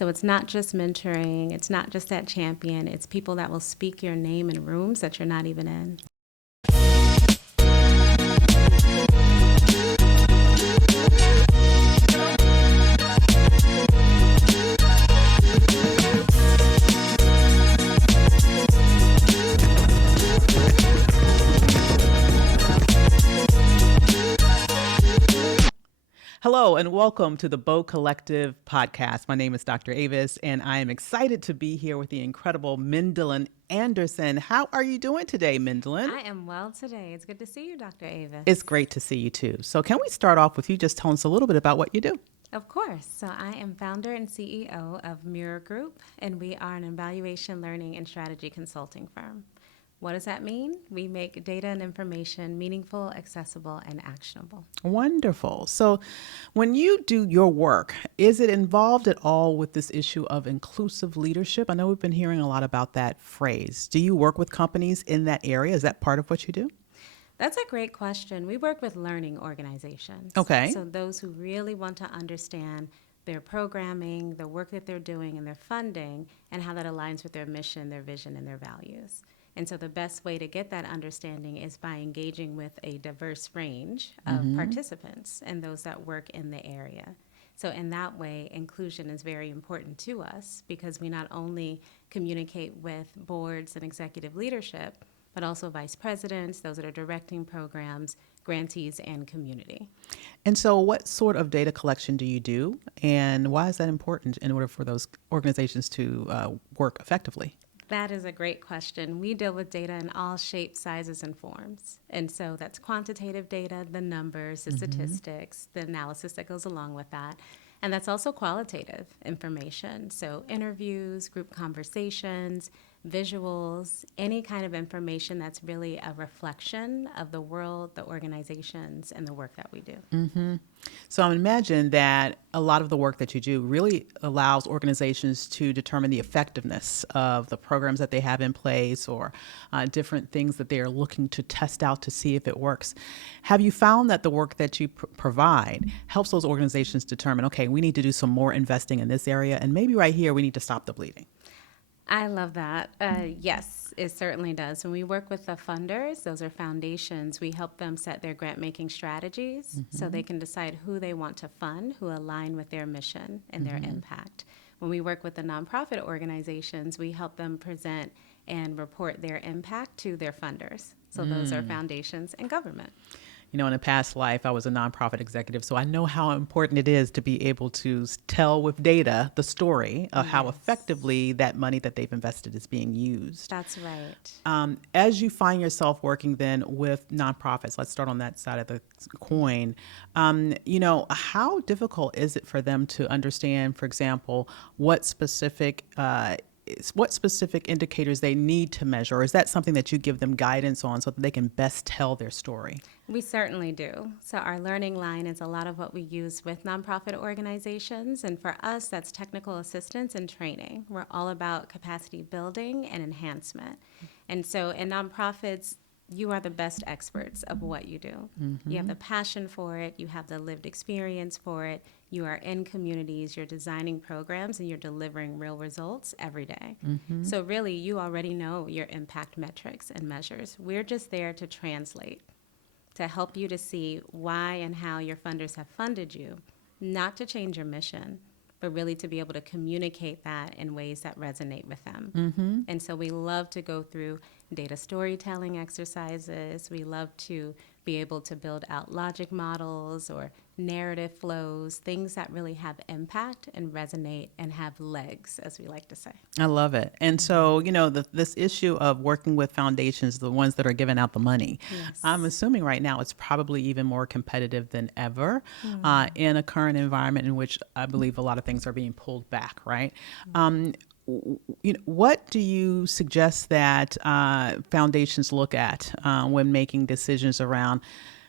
So it's not just mentoring, it's not just that champion, it's people that will speak your name in rooms that you're not even in. Hello and welcome to the BOW Collective Podcast. My name is Dr. Avis and I am excited to be here with the incredible Mindelyn Anderson. How are you doing today, Mindelyn? I am well today. It's good to see you, Dr. Avis. It's great to see you too. So can we start off with you just telling us a little bit about what you do? Of course. So I am founder and CEO of Mirror Group, and we are an evaluation, learning, and strategy consulting firm. What does that mean? We make data and information meaningful, accessible, and actionable. Wonderful. So when you do your work, is it involved at all with this issue of inclusive leadership? I know we've been hearing a lot about that phrase. Do you work with companies in that area? Is that part of what you do? That's a great question. We work with learning organizations. Okay. So those who really want to understand their programming, the work that they're doing, and their funding, and how that aligns with their mission, their vision, and their values. And so the best way to get that understanding is by engaging with a diverse range of participants and those that work in the area. So in that way, inclusion is very important to us because we not only communicate with boards and executive leadership, but also vice presidents, those that are directing programs, grantees, and community. And so what sort of data collection do you do? And why is that important in order for those organizations to work effectively? That is a great question. We deal with data in all shapes, sizes, and forms. And so that's quantitative data, the numbers, the statistics, the analysis that goes along with that. And that's also qualitative information. So interviews, group conversations, visuals, any kind of information that's really a reflection of the world, the organizations, and the work that we do. So I imagine that a lot of the work that you do really allows organizations to determine the effectiveness of the programs that they have in place or different things that they are looking to test out to see if it works. Have you found that the work that you provide helps those organizations determine, okay, we need to do some more investing in this area, and maybe right here we need to stop the bleeding? I love that. Yes, it certainly does. When we work with the funders, those are foundations, we help them set their grant-making strategies so they can decide who they want to fund, who align with their mission and their impact. When we work with the nonprofit organizations, we help them present and report their impact to their funders. So those are foundations and government. You know, in a past life, I was a nonprofit executive, so I know how important it is to be able to tell with data the story of how effectively that money that they've invested is being used. That's right. As you find yourself working then with nonprofits, let's start on that side of the coin, how difficult is it for them to understand, for example, what specific indicators they need to measure? Or is that something that you give them guidance on so that they can best tell their story? We certainly do. So our learning line is a lot of what we use with nonprofit organizations. And for us, that's technical assistance and training. We're all about capacity building and enhancement. And so in nonprofits, you are the best experts of what you do. You have the passion for it. You have the lived experience for it. You are in communities. You're designing programs and you're delivering real results every day. So really, you already know your impact metrics and measures. We're just there to translate, to help you to see why and how your funders have funded you, not to change your mission, but really to be able to communicate that in ways that resonate with them. And so we love to go through data storytelling exercises. We love to be able to build out logic models or narrative flows, things that really have impact and resonate and have legs, as we like to say. I love it. And so, this issue of working with foundations, the ones that are giving out the money, I'm assuming right now it's probably even more competitive than ever in a current environment in which I believe a lot of things are being pulled back, right? What do you suggest that foundations look at when making decisions around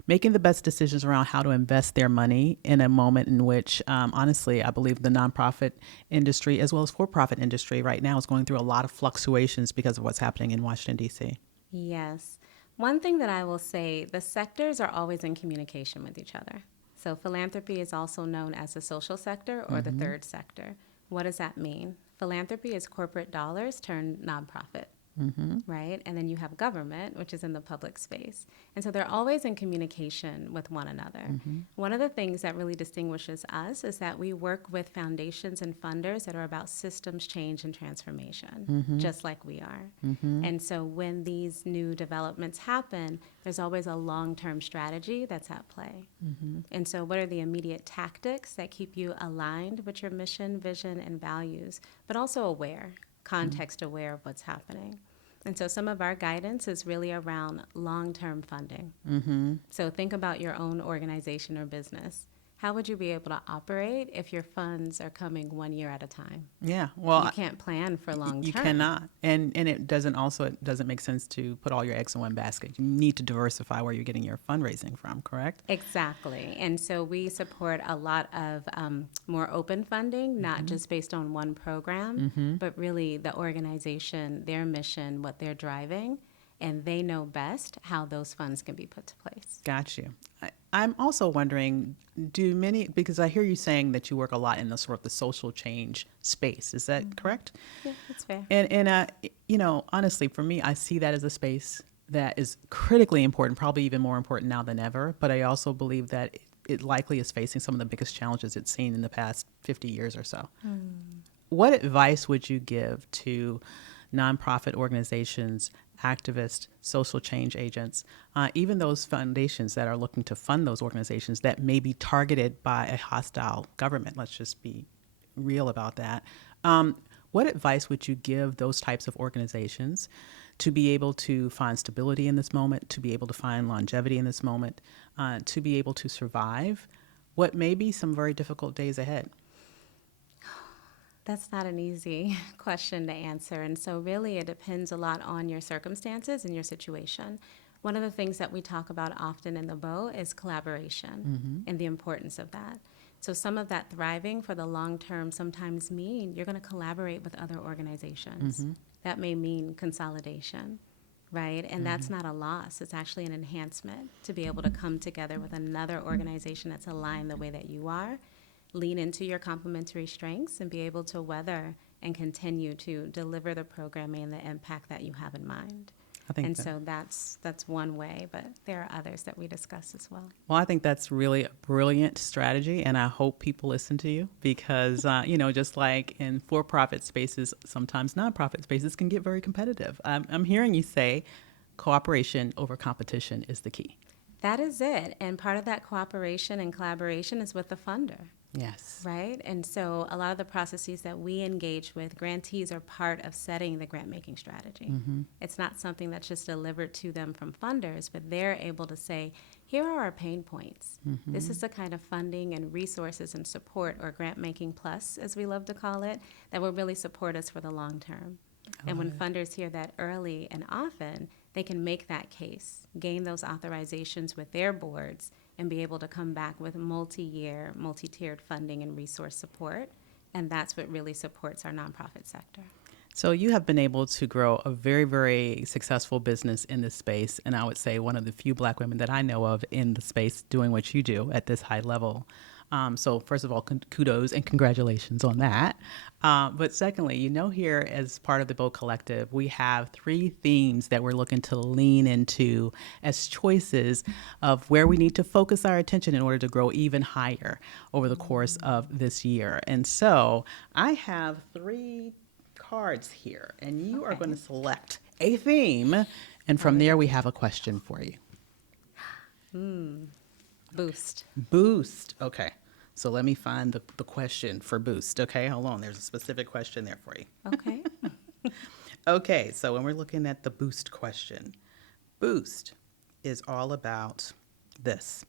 making the best decisions around how to invest their money in a moment in which, honestly, I believe the nonprofit industry as well as for-profit industry right now is going through a lot of fluctuations because of what's happening in Washington, D.C.? Yes. One thing that I will say, the sectors are always in communication with each other. So philanthropy is also known as the social sector or the third sector. What does that mean? Philanthropy is corporate dollars turned nonprofit. Right? And then you have government, which is in the public space. And so they're always in communication with one another. One of the things that really distinguishes us is that we work with foundations and funders that are about systems change and transformation, just like we are. And so when these new developments happen, there's always a long-term strategy that's at play. And so what are the immediate tactics that keep you aligned with your mission, vision, and values, but also aware, context aware of what's happening? And so some of our guidance is really around long-term funding. So think about your own organization or business. How would you be able to operate if your funds are coming 1 year at a time? Yeah, well, You can't plan for long you term. cannot, and it doesn't make sense to put all your eggs in one basket. You need to diversify where you're getting your fundraising from, correct? Exactly. And so we support a lot of more open funding, not just based on one program, but really the organization, their mission, what they're driving, and they know best how those funds can be put to place. Got you. I'm also wondering, because I hear you saying that you work a lot in the sort of the social change space. Is that correct? Yeah, that's fair. And honestly, for me, I see that as a space that is critically important, probably even more important now than ever. But I also believe that it likely is facing some of the biggest challenges it's seen in the past 50 years or so. What advice would you give to nonprofit organizations, activists, social change agents, even those foundations that are looking to fund those organizations that may be targeted by a hostile government? Let's just be real about that. What advice would you give those types of organizations to be able to find stability in this moment, to be able to find longevity in this moment, to be able to survive what may be some very difficult days ahead? That's not an easy question to answer. And so really it depends a lot on your circumstances and your situation. One of the things that we talk about often in the BOW is collaboration and the importance of that. So some of that thriving for the long term sometimes mean you're going to collaborate with other organizations. That may mean consolidation, right? And that's not a loss. It's actually an enhancement to be able to come together with another organization that's aligned the way that you are, lean into your complementary strengths, and be able to weather and continue to deliver the programming and the impact that you have in mind. So that's one way, but there are others that we discuss as well. Well, I think that's really a brilliant strategy, and I hope people listen to you because, just like in for-profit spaces, sometimes nonprofit spaces can get very competitive. I'm hearing you say cooperation over competition is the key. That is it. And part of that cooperation and collaboration is with the funder. Yes. Right? And so a lot of the processes that we engage with, grantees are part of setting the grant making strategy. It's not something that's just delivered to them from funders, but they're able to say, here are our pain points. This is the kind of funding and resources and support, or grant making plus, as we love to call it, that will really support us for the long term. And when funders hear that early and often, they can make that case, gain those authorizations with their boards, and be able to come back with multi-year, multi-tiered funding and resource support. And that's what really supports our nonprofit sector. So you have been able to grow a very, very successful business in this space. And I would say one of the few Black women that I know of in the space doing what you do at this high level. So first of all, kudos and congratulations on that. But secondly, here as part of the BOW Collective, we have 3 themes that we're looking to lean into as choices of where we need to focus our attention in order to grow even higher over the course of this year. And so I have 3 cards here, and you are going to select a theme, and from there we have a question for you. Boost. Boost. Okay. So let me find the question for boost. Okay, hold on. There's a specific question there for you. Okay. Okay, so when we're looking at the boost question, boost is all about this.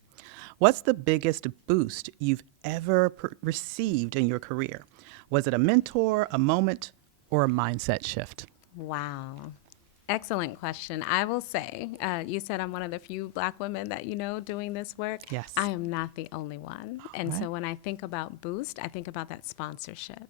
What's the biggest boost you've ever received in your career? Was it a mentor, a moment, or a mindset shift? Wow. Excellent question. I will say, you said I'm one of the few Black women that doing this work. Yes. I am not the only one. And so when I think about Boost, I think about that sponsorship.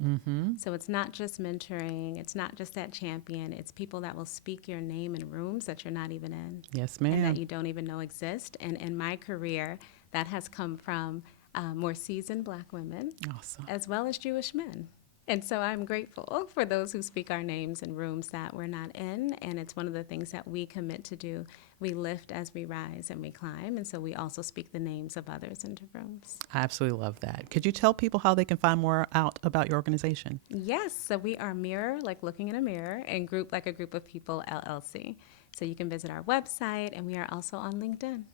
So it's not just mentoring. It's not just that champion. It's people that will speak your name in rooms that you're not even in. Yes, ma'am. And that you don't even know exist. And in my career, that has come from more seasoned Black women, Awesome. as well as Jewish men. And so I'm grateful for those who speak our names in rooms that we're not in. And it's one of the things that we commit to do. We lift as we rise and we climb. And so we also speak the names of others into rooms. I absolutely love that. Could you tell people how they can find more out about your organization? Yes. So we are Mirror, like looking in a mirror, and Group, like a group of people, LLC. So you can visit our website, and we are also on LinkedIn.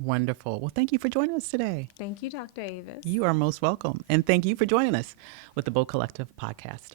Wonderful. Well, thank you for joining us today. Thank you, Dr. Avis. You are most welcome. And thank you for joining us with the BOW Collective podcast.